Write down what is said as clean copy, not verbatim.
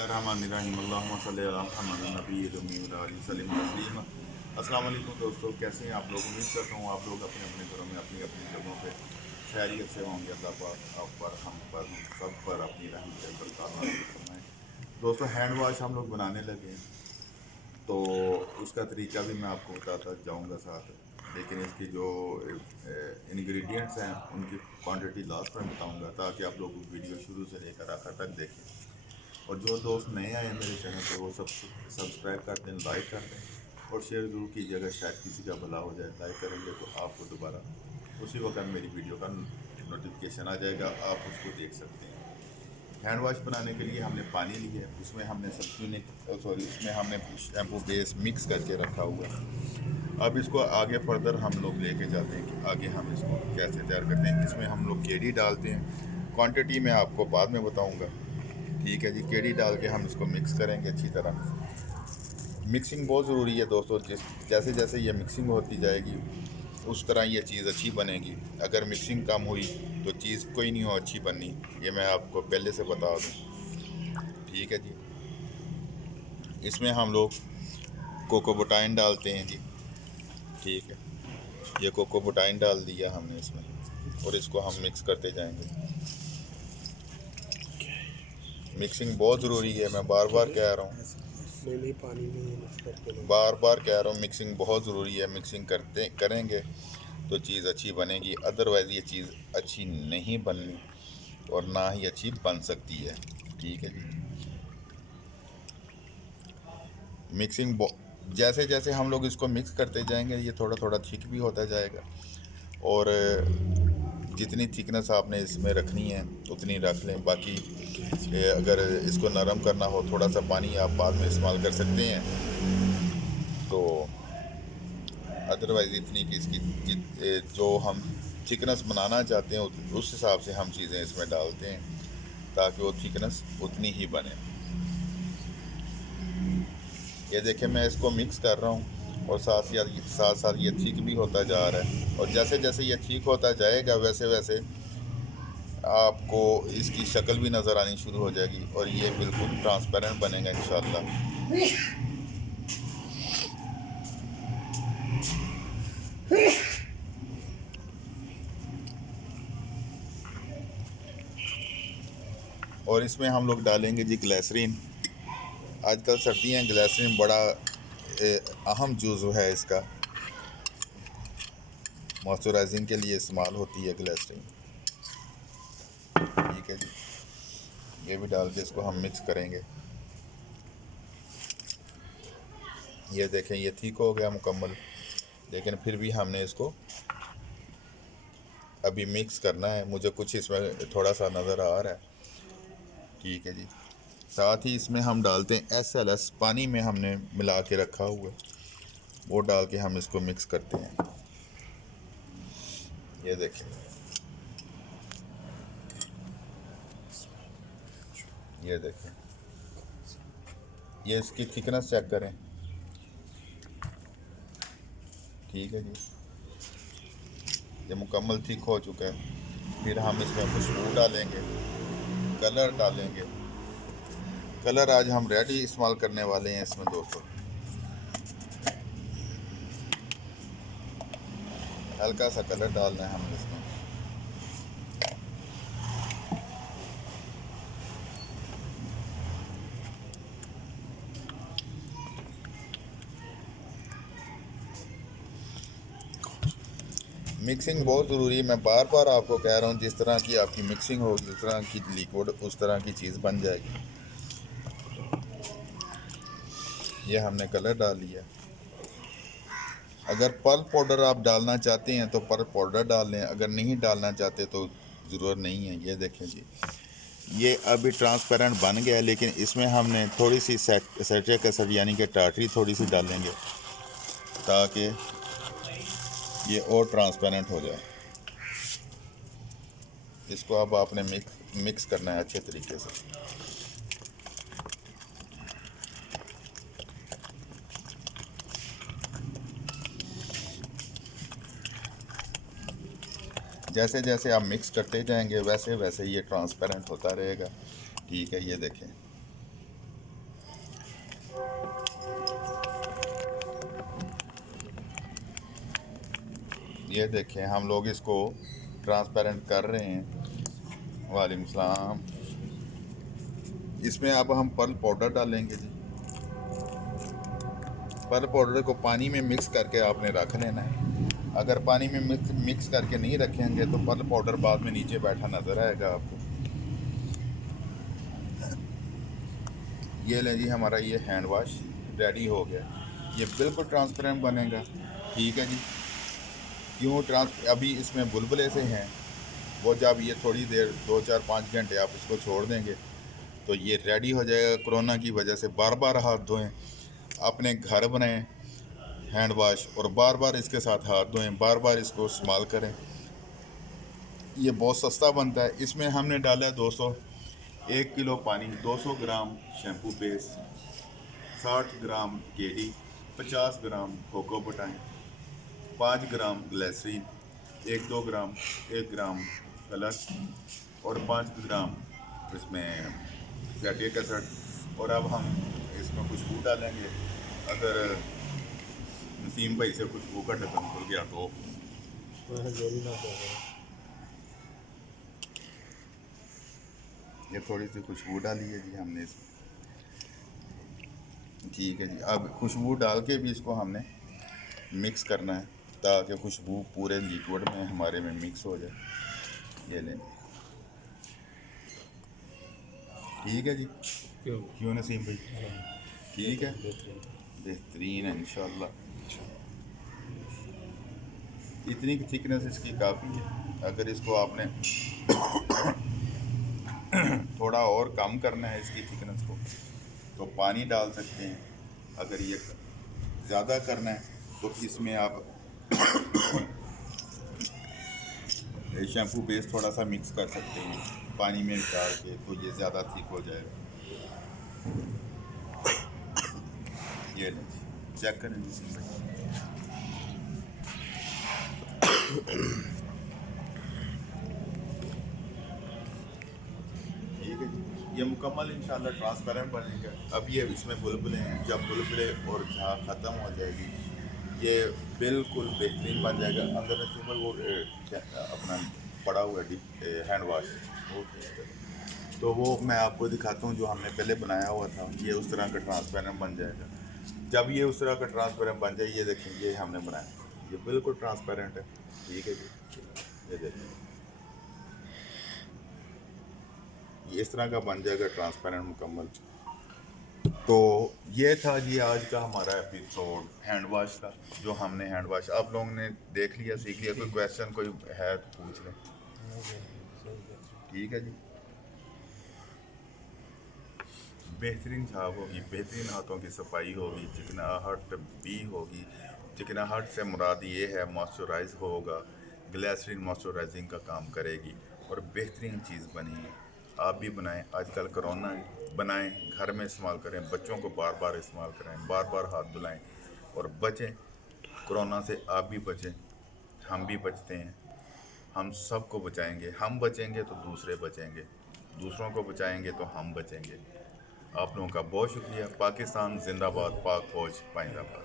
बिस्मिल्लाहिर्रहमानिर्रहीम अल्लाहुम्मा सल्लि अला मुहम्मद नबील उम्मी व अला आलिहि वसल्लम तस्लीमा। अस्सलाम वालेकुम दोस्तों, कैसे हैं आप लोग? उम्मीद करता हूँ आप लोग अपने अपने घरों में अपनी अपनी जगहों पे खैरियत से होंगे। अल्लाह पाक आप पर, हम सब पर अपनी रहमत बरकत नाज़िल फरमाए। दोस्तों, हैंड वाश हम लोग बनाने लगे हैं, तो उसका तरीका भी मैं आपको बताता जाऊंगा साथ, लेकिन इसकी जो इंग्रेडिएंट्स हैं उनकी क्वांटिटी लास्ट में बताऊंगा, ताकि आप लोग वीडियो शुरू से लेकर आखिर तक देखें। और जो दोस्त नए आए हैं मेरे चैनल पे, वो सब सब्सक्राइब कर दें, लाइक कर दें और शेयर ज़रूर कीजिएगा। शायद किसी का भला हो जाए। लाइक करेंगे तो आपको दोबारा उसी वक्त मेरी वीडियो का नोटिफिकेशन आ जाएगा, आप उसको देख सकते हैं। हैंड वॉश बनाने के लिए हमने पानी लिया है, उसमें हमने उसमें हमने शैम्पू बेस मिक्स करके रखा हुआ है। अब इसको आगे फर्दर हम लोग लेके जाते हैं कि आगे हम इसको कैसे तैयार करते हैं। इसमें हम लोग केडी डालते हैं, क्वांटिटी मैं आपको बाद में बताऊंगा। ठीक है जी, केडी डाल के हम इसको मिक्स करेंगे अच्छी तरह। मिक्सिंग बहुत ज़रूरी है दोस्तों, जैसे जैसे ये मिक्सिंग होती जाएगी उस तरह ये चीज़ अच्छी बनेगी। अगर मिक्सिंग कम हुई तो चीज़ कोई नहीं हो अच्छी बननी, ये मैं आपको पहले से बता दूँ। ठीक है जी, इसमें हम लोग कोकोबुटाइन डालते हैं जी। ठीक है, ये कोकोबुटाइन डाल दिया हमने इसमें, और इसको हम मिक्स करते जाएंगे। मिक्सिंग बहुत ज़रूरी है, मैं बार बार कह रहा हूँ, नहीं पानी नहीं मिक्स करके नहीं। बार बार कह रहा हूँ, मिक्सिंग बहुत ज़रूरी है। मिक्सिंग करेंगे तो चीज़ अच्छी बनेगी, अदरवाइज़ ये चीज़ अच्छी नहीं बननी और ना ही अच्छी बन सकती है। ठीक है जी, मिक्सिंग जैसे जैसे हम लोग इसको मिक्स करते जाएंगे ये थोड़ा थोड़ा थिक भी होता जाएगा, और जितनी थिकनेस आपने इसमें रखनी है उतनी रख लें। बाकी अगर इसको नरम करना हो, थोड़ा सा पानी आप बाद में इस्तेमाल कर सकते हैं। तो अदरवाइज़ इतनी कि इसकी जो हम थिकनेस बनाना चाहते हैं उस हिसाब से हम चीज़ें इसमें डालते हैं, ताकि वो थिकनेस उतनी ही बने। ये देखिए, मैं इसको मिक्स कर रहा हूँ और साथ साथ ये ठीक भी होता जा रहा है। और जैसे जैसे ये ठीक होता जाएगा वैसे वैसे आपको इसकी शक्ल भी नज़र आनी शुरू हो जाएगी और ये बिल्कुल ट्रांसपेरेंट बनेगा इंशाल्लाह। और इसमें हम लोग डालेंगे जी ग्लिसरीन। आजकल सर्दियाँ, ग्लिसरीन बड़ा अहम जुज़्व है इसका, मॉइस्चराइजिंग के लिए इस्तेमाल होती है ग्लिसरीन। ठीक है जी, ये भी डाल के इसको हम मिक्स करेंगे। ये देखें, ये ठीक हो गया मुकम्मल, लेकिन फिर भी हमने इसको अभी मिक्स करना है। मुझे कुछ इसमें थोड़ा सा नज़र आ रहा है। ठीक है जी, साथ ही इसमें हम डालते हैं SLS, पानी में हमने मिला के रखा हुआ है, वो डाल के हम इसको मिक्स करते हैं। ये देखें, ये देखें, ये इसकी थिकनेस चेक करें। ठीक है जी, ये मुकम्मल थिक हो चुका है। फिर हम इसमें खुशबू डालेंगे, कलर डालेंगे। कलर आज हम रेड ही इस्तेमाल करने वाले हैं इसमें दोस्तों। हल्का सा कलर डालना है हमें इसमें। मिक्सिंग बहुत ज़रूरी है, मैं बार बार आपको कह रहा हूँ, जिस तरह की आपकी मिक्सिंग होगी, जिस तरह की लिक्विड, उस तरह की चीज़ बन जाएगी। ये हमने कलर डाल लिया। अगर पर्ल पाउडर आप डालना चाहते हैं तो पर्ल पाउडर डाल लें, अगर नहीं डालना चाहते तो ज़रूरत नहीं है। ये देखें जी, ये अभी ट्रांसपेरेंट बन गया है, लेकिन इसमें हमने थोड़ी सी सेट्रिक एसिड यानी कि टाटरी थोड़ी सी डालेंगे, ताकि ये और ट्रांसपेरेंट हो जाए। इसको अब आपने मिक्स करना है अच्छे तरीके से। जैसे जैसे आप मिक्स करते जाएंगे वैसे वैसे ये ट्रांसपेरेंट होता रहेगा। ठीक है, ये देखें, ये देखें हम लोग इसको ट्रांसपेरेंट कर रहे हैं। वालेकुम सलाम। इसमें अब हम पर्ल पाउडर डालेंगे जी। पर्ल पाउडर को पानी में मिक्स करके आपने रख लेना है। अगर पानी में मिक्स करके नहीं रखेंगे तो पर्ल पाउडर बाद में नीचे बैठा नज़र आएगा आपको। ये ले जी हमारा ये हैंड वाश रेडी हो गया। ये बिल्कुल ट्रांसपेरेंट बनेगा। ठीक है जी। क्यों अभी इसमें बुलबुले से हैं, वो जब ये थोड़ी देर 2 4 5 घंटे आप इसको छोड़ देंगे तो ये रेडी हो जाएगा। कोरोना की वजह से बार बार हाथ धोएं, अपने घर बनाएं हैंड वाश और बार बार इसके साथ हाथ धोएं, बार बार इसको इस्तेमाल करें। ये बहुत सस्ता बनता है। इसमें हमने डाला है 1 किलो पानी, 200 ग्राम शैम्पू पेस्ट, 60 ग्राम केडी, 50 ग्राम कोको बटाइन, 5 ग्राम ग्लिसरीन, 1 ग्राम कलर और 5 ग्राम इसमें फैटी एसिड। और अब हम इसमें खुशबू डालेंगे। अगर नसीम भाई से खुशबू का ढक्कन खुल गया तो ये थोड़ी सी खुशबू डाली है जी हमने इसमें। ठीक है जी। अब खुशबू डाल के भी इसको हमने मिक्स करना है ताकि खुशबू पूरे लिक्विड में हमारे में मिक्स हो जाए। ये लें। ठीक है जी। क्यों नसीम भाई? ठीक है, बेहतरीन है इंशाल्लाह। इतनी थिकनेस इसकी काफ़ी है। अगर इसको आपने थोड़ा और कम करना है इसकी थिकनेस को तो पानी डाल सकते हैं। अगर ये ज़्यादा करना है तो इसमें आप शैम्पू बेस थोड़ा सा मिक्स कर सकते हैं पानी में डाल के, तो ये ज़्यादा थिक हो जाएगा। ये चेक करें जी। ठीक है जी। ये मुकम्मल इंशाल्लाह ट्रांसपेरेंट बनेगा। अब ये इसमें बुलबुले हैं, जब बुलबुले और झाग ख़त्म हो जाएगी ये बिल्कुल बेहतरीन बन जाएगा। अंदर नसीबल वो अपना पड़ा हुआ हैंड वाश वो, तो वो मैं आपको दिखाता हूँ जो हमने पहले बनाया हुआ था। ये उस तरह का ट्रांसपेरेंट बन जाएगा। जब ये उस तरह का ट्रांसपेरेंट बन जाए, ये देखें ये हमने बनाया, ये बिल्कुल ट्रांसपेरेंट है। ठीक है जी। ये देखें ये इस तरह का बन जाएगा ट्रांसपेरेंट मुकम्मल। तो ये था जी आज का हमारा एपिसोड हैंड वाश का। जो हमने हैंड वाश आप लोगों ने देख लिया, सीख लिया। कोई क्वेश्चन कोई है तो पूछ लें। ठीक है जी। बेहतरीन झाग होगी, बेहतरीन हाथों की सफाई होगी, चिकनाहट भी होगी। चिकनाहट से मुराद ये है मॉइस्चराइज होगा, ग्लिसरीन मॉइस्चराइजिंग का काम करेगी और बेहतरीन चीज़ बनी है। आप भी बनाएं। आजकल कोरोना है, बनाएं, घर में इस्तेमाल करें, बच्चों को बार बार इस्तेमाल करें, बार बार हाथ धुलाएं और बचें कोरोना से। आप भी बचें, हम भी बचते हैं, हम सबको बचाएंगे। हम बचेंगे तो दूसरे बचेंगे, दूसरों को बचाएंगे तो हम बचेंगे। आप लोगों का बहुत शुक्रिया। पाकिस्तान जिंदाबाद, पाक फौज पाइंदाबाद।